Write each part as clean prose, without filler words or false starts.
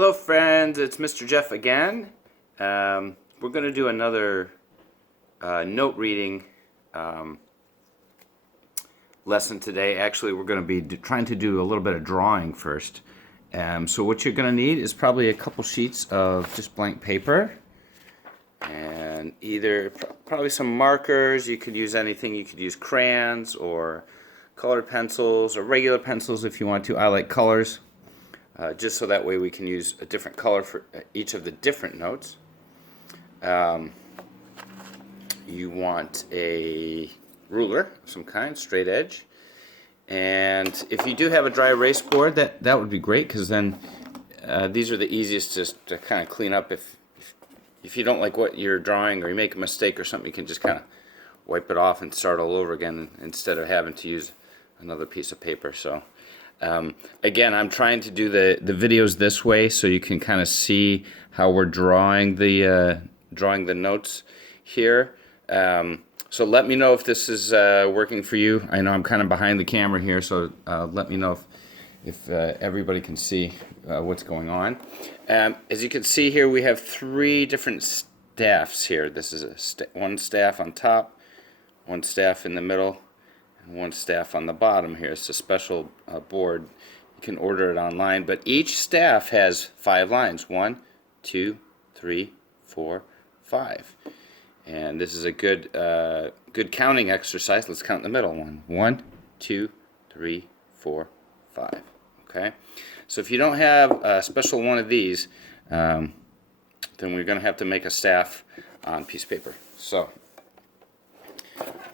Hello friends, it's Mr. Geoff again. We're going to do another note reading lesson today. Actually, we're going to be trying to do a little bit of drawing first. So what you're going to need is probably a couple sheets of just blank paper and probably some markers. You could use anything. You could use crayons or colored pencils or regular pencils if you want to. I like colors. Just so that way we can use a different color for each of the different notes. You want a ruler of some kind, straight edge. And if you do have a dry erase board, that would be great, because then these are the easiest to kind of clean up. If you don't like what you're drawing or you make a mistake or something, you can just kind of wipe it off and start all over again instead of having to use another piece of paper. So again, I'm trying to do the videos this way so you can kind of see how we're drawing the notes here. So let me know if this is working for you. I know I'm kind of behind the camera here, so let me know if everybody can see what's going on. As you can see here, we have three different staffs here. This is one staff on top, one staff in the middle, one staff on the bottom here. It's a special board. You can order it online, but each staff has 5 lines. 1, 2, 3, 4, 5. And this is a good counting exercise. Let's count in the middle. 1, 2, 3, 4, 5. Okay. So if you don't have a special one of these, then we're going to have to make a staff on piece of paper. So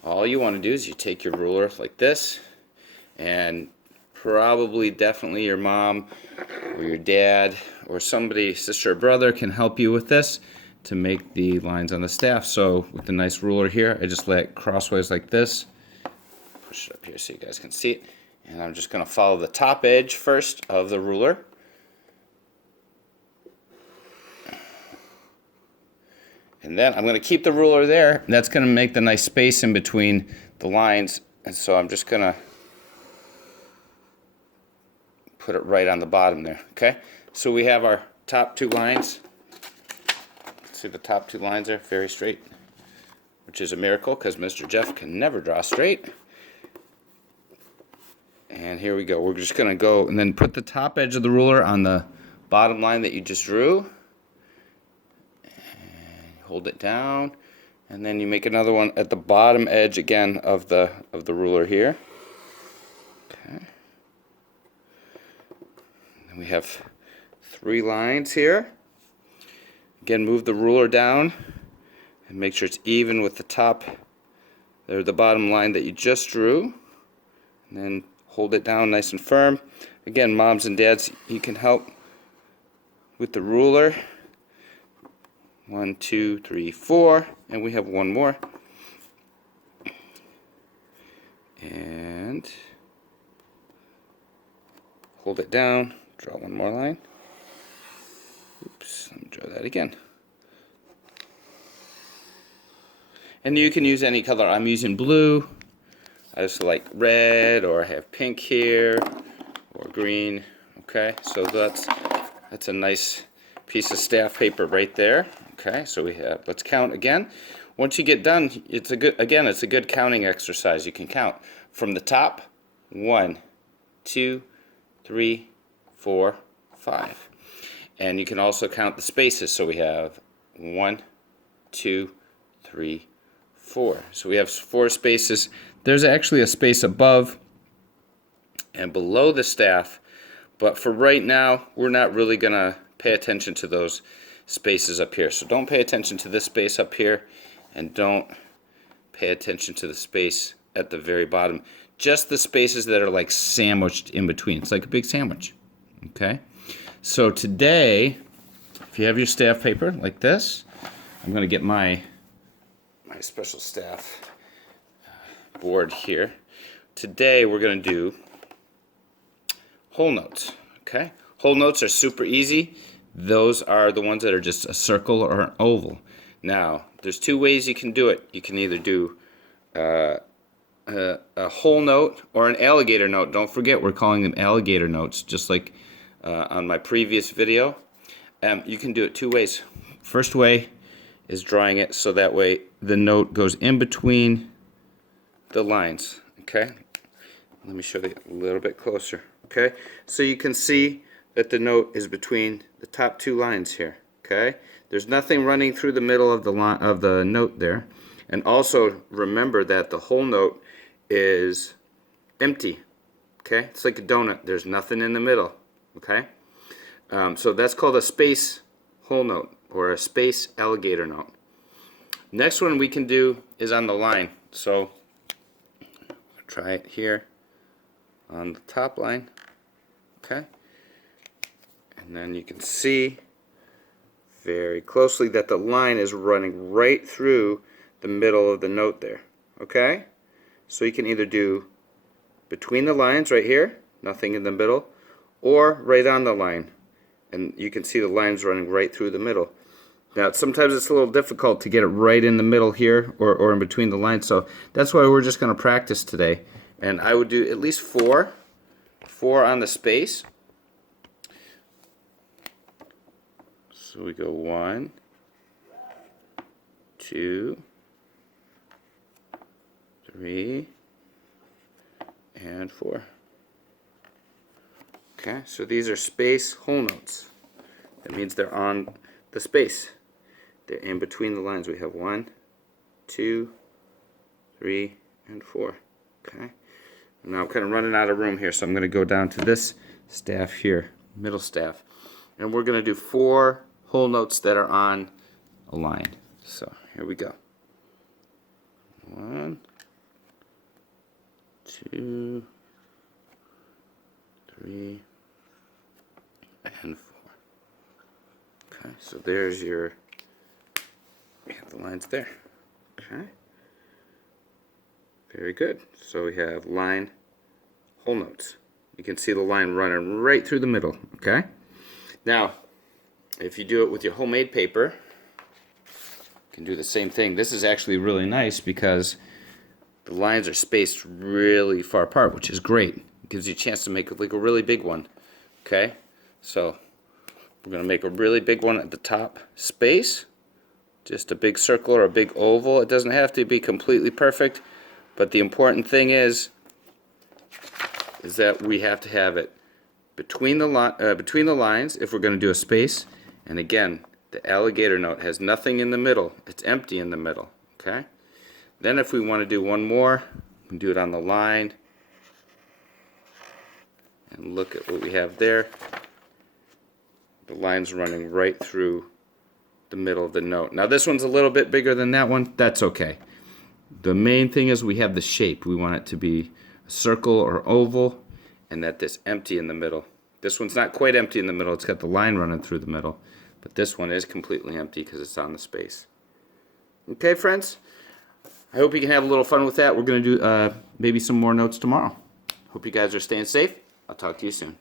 all you want to do is you take your ruler like this, and definitely your mom or your dad or somebody, sister or brother, can help you with this to make the lines on the staff. So with the nice ruler here, I just lay it crossways like this. Push it up here so you guys can see it. And I'm just going to follow the top edge first of the ruler. And then I'm going to keep the ruler there, and that's going to make the nice space in between the lines. And so I'm just going to put it right on the bottom there. Okay? So we have our top 2 lines. See the top 2 lines there? Very straight. Which is a miracle, because Mr. Geoff can never draw straight. And here we go. We're just going to go and then put the top edge of the ruler on the bottom line that you just drew. Hold it down, and then you make another one at the bottom edge again of the ruler here. Okay. And we have 3 lines here. Again, move the ruler down and make sure it's even with the top or the bottom line that you just drew. And then hold it down nice and firm. Again, moms and dads, you can help with the ruler. 1, 2, 3, 4, and we have one more. And hold it down, draw one more line. Oops, let me draw that again. And you can use any color. I'm using blue. I just like red, or I have pink here, or green. Okay, so that's a nice piece of staff paper right there. Okay, so let's count again. Once you get done, it's a good counting exercise. You can count from the top. 1, 2, 3, 4, 5. And you can also count the spaces. So we have 1, 2, 3, 4. So we have 4 spaces. There's actually a space above and below the staff, but for right now, we're not really going to pay attention to those spaces up here. So don't pay attention to this space up here, and don't pay attention to the space at the very bottom. Just the spaces that are like sandwiched in between. It's like a big sandwich. Okay? So today, if you have your staff paper like this, I'm going to get my special staff board here. Today we're going to do whole notes. Okay? Whole notes are super easy. Those are the ones that are just a circle or an oval. Now, there's 2 ways you can do it. You can either do a whole note or an alligator note. Don't forget, we're calling them alligator notes, just like on my previous video. You can do it two ways. First way is drawing it so that way the note goes in between the lines. Okay, let me show you a little bit closer. Okay, so you can see that the note is between the top two lines here. Okay, there's nothing running through the middle of the line of the note there, and also remember that the whole note is empty. Okay, it's like a donut. There's nothing in the middle. Okay, so that's called a space whole note or a space alligator note. Next one we can do is on the line. So try it here on the top line. Okay, and then you can see very closely that the line is running right through the middle of the note there. Okay, so you can either do between the lines right here, nothing in the middle, or right on the line, and you can see the lines running right through the middle. Now sometimes it's a little difficult to get it right in the middle here or in between the lines, so that's why we're just going to practice today. And I would do at least four on the space. So we go 1, 2, 3, and 4. Okay, so these are space whole notes. That means they're on the space. They're in between the lines. We have 1, 2, 3, and 4. Okay. Now I'm kind of running out of room here, so I'm going to go down to this staff here, middle staff. And we're going to do 4 whole notes that are on a line. So here we go. 1, 2, 3, and 4. Okay, so there's your, we have the lines there. Okay. Very good. So we have line, whole notes. You can see the line running right through the middle. Okay. Now, if you do it with your homemade paper, you can do the same thing. This is actually really nice because the lines are spaced really far apart, which is great. It gives you a chance to make like a really big one. Okay. So we're going to make a really big one at the top space. Just a big circle or a big oval. It doesn't have to be completely perfect. But the important thing is that we have to have it between the lines if we're going to do a space. And again, the alligator note has nothing in the middle. It's empty in the middle. Okay. Then if we want to do one more, we can do it on the line. And look at what we have there. The line's running right through the middle of the note. Now this one's a little bit bigger than that one. That's okay. The main thing is we have the shape. We want it to be a circle or oval, and that this empty in the middle. This one's not quite empty in the middle. It's got the line running through the middle. But this one is completely empty because it's on the space. Okay, friends? I hope you can have a little fun with that. We're going to do maybe some more notes tomorrow. Hope you guys are staying safe. I'll talk to you soon.